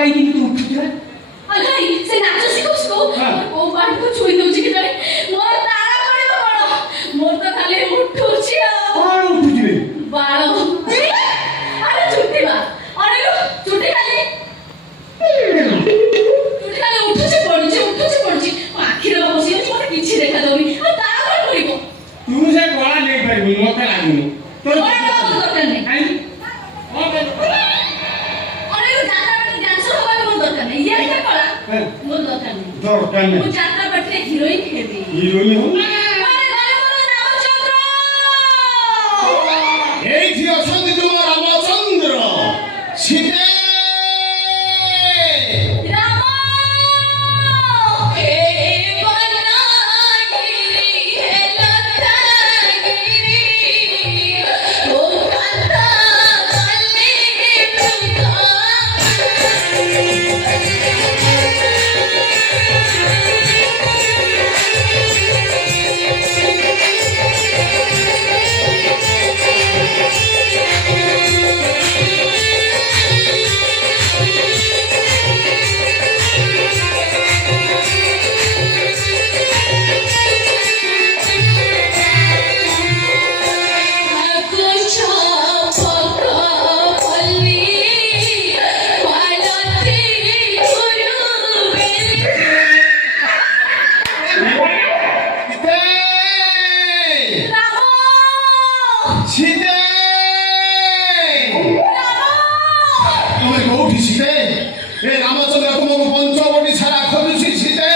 କାଇଁ କିନ୍ତୁ ଉଠୁଥିଲା ଅଲାଇ ସେ ନାଚ ଶିଖୁଛୁ ଓ ବାଟକୁ ଛୁଇ ଦଉଛି କି ଜାଣେ ମୋର ତାଳ ପଡିବ କଣ ମୋର ତ ଖାଲି ଉଠୁଛି କଣ ଉଠୁଛି ବାଳ ଆରେ ଚୁଟି ବା ଅରେ ଚୁଟି ଖାଲି ଉଠୁଛି ପଡୁଛି ଆଖିରେ ବସି ଅଛି ମୋତେ କିଛି ଦେଖା ଯାଉନି ଆଉ ତାଳ କଣ ପଡିବ ତୁ ସେ କଳା ନେଇ ପାରିବୁ ମୋତେ ଲାଗୁନି ତୋର ଦରକାର ନାହିଁ କାଇଁ ମୁଁ ଯାତ୍ରା ପାର୍ଟିରେ ହିରୋଇନ ହେବି ହିରୋଇନ ହଉ এইটি অসন্ধি তোমার রামচন্দ্র সীতে রামচন্দ্র তোমাকে পঞ্চবটি ছাড়া খোঁজুছি সীতে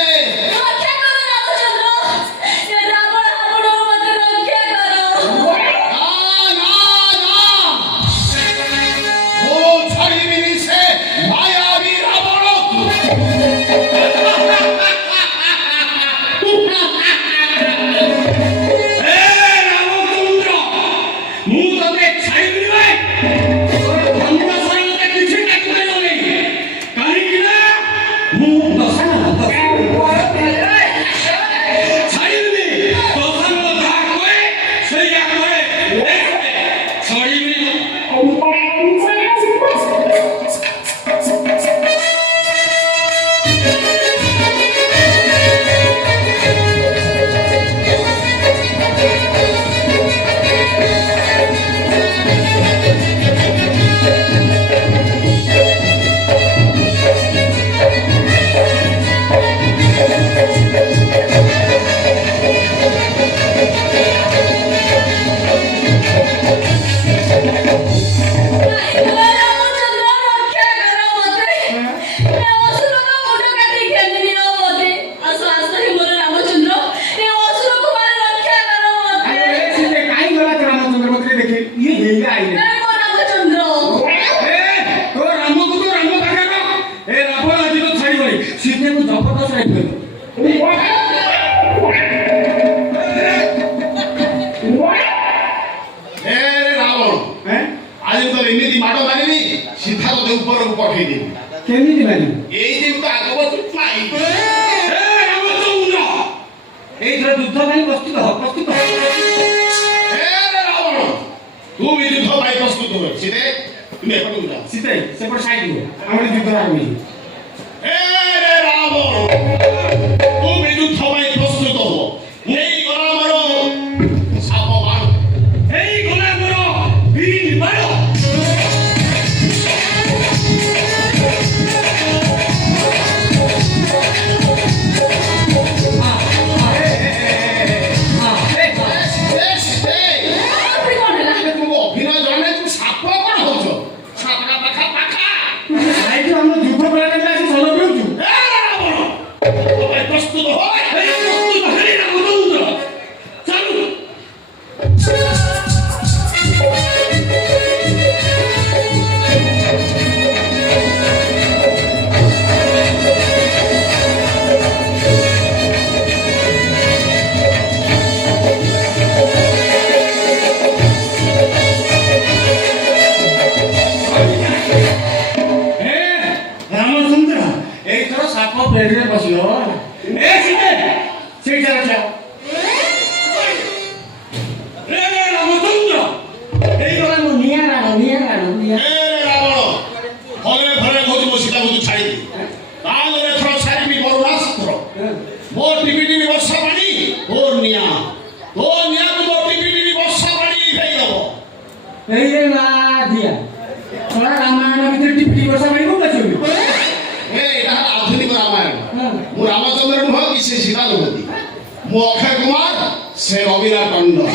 ମୁଁ ଅକ୍ଷୟ କୁମାର ସେ ରବିନା ଟଣ୍ଡନ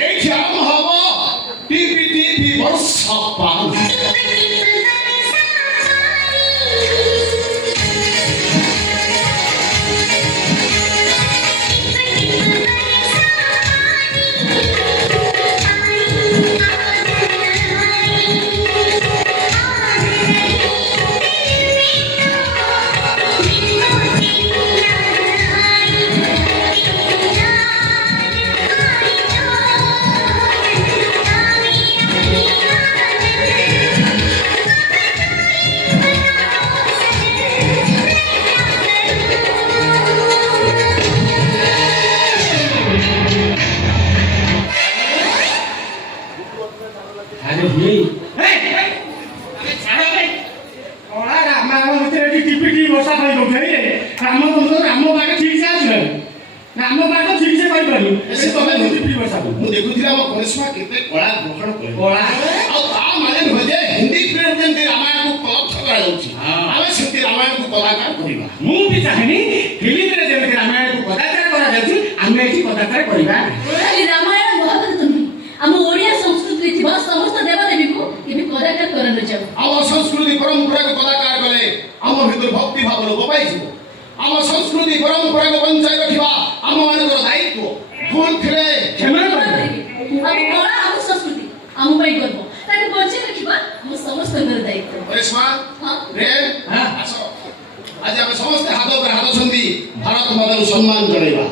ଏଇଠି ଆରମ୍ଭ ହବ ଟିପି ବର୍ଷା ପାଣି আরে হেই কলা রামায়ণ ভিতরে এটি টিপি টিপি বর্ষা পাই গৌঠাই রে রামচন্দ্র রাম বাগে ঠিক সে আসবে রাম বাগে ঠিক সে কইপারি সে তবে টিপি ବର୍ଷା ମୁଁ ଦେଖୁଥିଲି ଆମ କନିଷ୍ମା କେତେ କଳା ଗ୍ରହଣ କରେ କଳା ଆଉ ତା ମାନେ ନୁହେଁ ଯେ ହିନ୍ଦୀ ଫିଲ୍ମ ଯେମିତି ରାମାୟଣକୁ କଲକ୍ଷ କରାଯାଉଛି ହଁ। ଆମେ ସେମିତି ରାମାୟଣକୁ କଳାକାର କରିବା ମୁଁ ବି ଚାହେଁନି ଫିଲ୍ମରେ ଯେମିତି ରାମାୟଣକୁ କଦାଚାର କରାଯାଉଛି ଆମେ ଏଠି କଦାଚାର କରିବା ଖାଲି ରାମାୟଣ ମହାଭାରତ ନୁହେଁ ଆମ ଓଡ଼ିଆ ସଂସ୍କୃତିରେ ଥିବା ସମସ୍ତ ଦେବାଦେବୀଙ୍କୁ ଏବେ କଦାକାର କରାଯାଉ ଆମ ସଂସ୍କୃତି ପରମ୍ପରାକୁ କଳାକାର କଲେ ଆମ ଭିତରୁ ଭକ୍ତି ଭାବ ଲୋପ ପାଇଯିବ ଆମ ସଂସ୍କୃତି ପରମ୍ପରାକୁ ବଞ୍ଚାଇ ରଖିବା ଆମମାନଙ୍କର ଦାୟିତ୍ୱ ଭୁଲ ଥିଲେ କ୍ଷମା କରିବେ ଆମ କଳା ଆମ ସଂସ୍କୃତି ଆମ ପାଇଁ ଗର୍ବ ତାକୁ ବଞ୍ଚେଇ ରଖିବା ଆମ ସମସ୍ତଙ୍କର ଦାୟିତ୍ୱ କନିଷ୍ମା ହଁ ପ୍ରେମ ହଁ। ଆସ ଆଜି ଆମେ ସମସ୍ତେ ହାତ ଉପରେ ହାତ ଛନ୍ଦି ଭାରତ ମାତାକୁ ସମ୍ମାନ ଜଣାଇବା